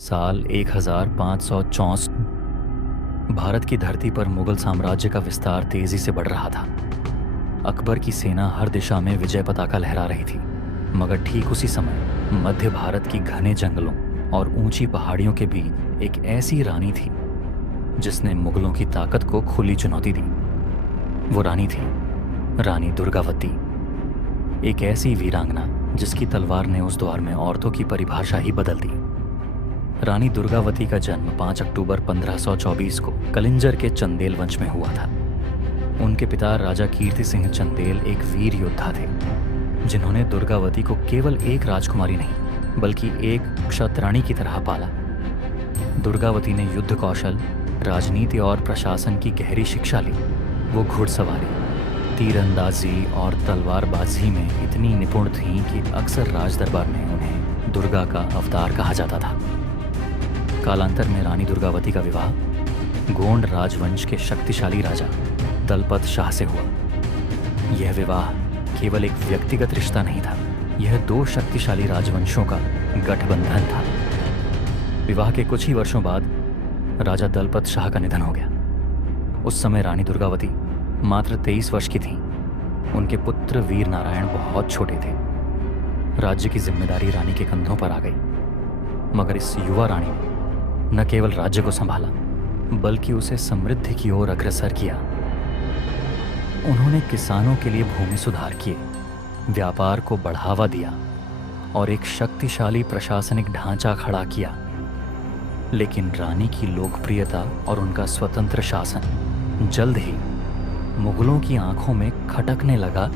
साल 1564। भारत की धरती पर मुगल साम्राज्य का विस्तार तेजी से बढ़ रहा था। अकबर की सेना हर दिशा में विजय पताका लहरा रही थी, मगर ठीक उसी समय मध्य भारत की घने जंगलों और ऊंची पहाड़ियों के बीच एक ऐसी रानी थी जिसने मुगलों की ताकत को खुली चुनौती दी। वो रानी थी रानी दुर्गावती, एक ऐसी वीरांगना जिसकी तलवार ने उस दौर में औरतों की परिभाषा ही बदल दी। रानी दुर्गावती का जन्म 5 अक्टूबर 1524 को कलिंजर के चंदेल वंश में हुआ था। उनके पिता राजा कीर्ति सिंह चंदेल एक वीर योद्धा थे, जिन्होंने दुर्गावती को केवल एक राजकुमारी नहीं बल्कि एक क्षत्राणी की तरह पाला। दुर्गावती ने युद्ध कौशल, राजनीति और प्रशासन की गहरी शिक्षा ली। वो घुड़सवारी, तीरंदाजी और तलवारबाजी में इतनी निपुण थीं कि अक्सर राज दरबार में उन्हें दुर्गा का अवतार कहा जाता था। कालांतर में रानी दुर्गावती का विवाह गोंड राजवंश के शक्तिशाली राजा दलपत शाह से हुआ। यह विवाह केवल एक व्यक्तिगत रिश्ता नहीं था, यह दो शक्तिशाली राजवंशों का गठबंधन था। विवाह के कुछ ही वर्षों बाद राजा दलपत शाह का निधन हो गया। उस समय रानी दुर्गावती मात्र 23 वर्ष की थीं। उनके पुत्र वीर नारायण बहुत छोटे थे। राज्य की जिम्मेदारी रानी के कंधों पर आ गई, मगर इस युवा रानी ने न केवल राज्य को संभाला बल्कि उसे समृद्धि की ओर अग्रसर किया। उन्होंने किसानों के लिए भूमि सुधार किए, व्यापार को बढ़ावा दिया और एक शक्तिशाली प्रशासनिक ढांचा खड़ा किया। लेकिन रानी की लोकप्रियता और उनका स्वतंत्र शासन जल्द ही मुगलों की आंखों में खटकने लगा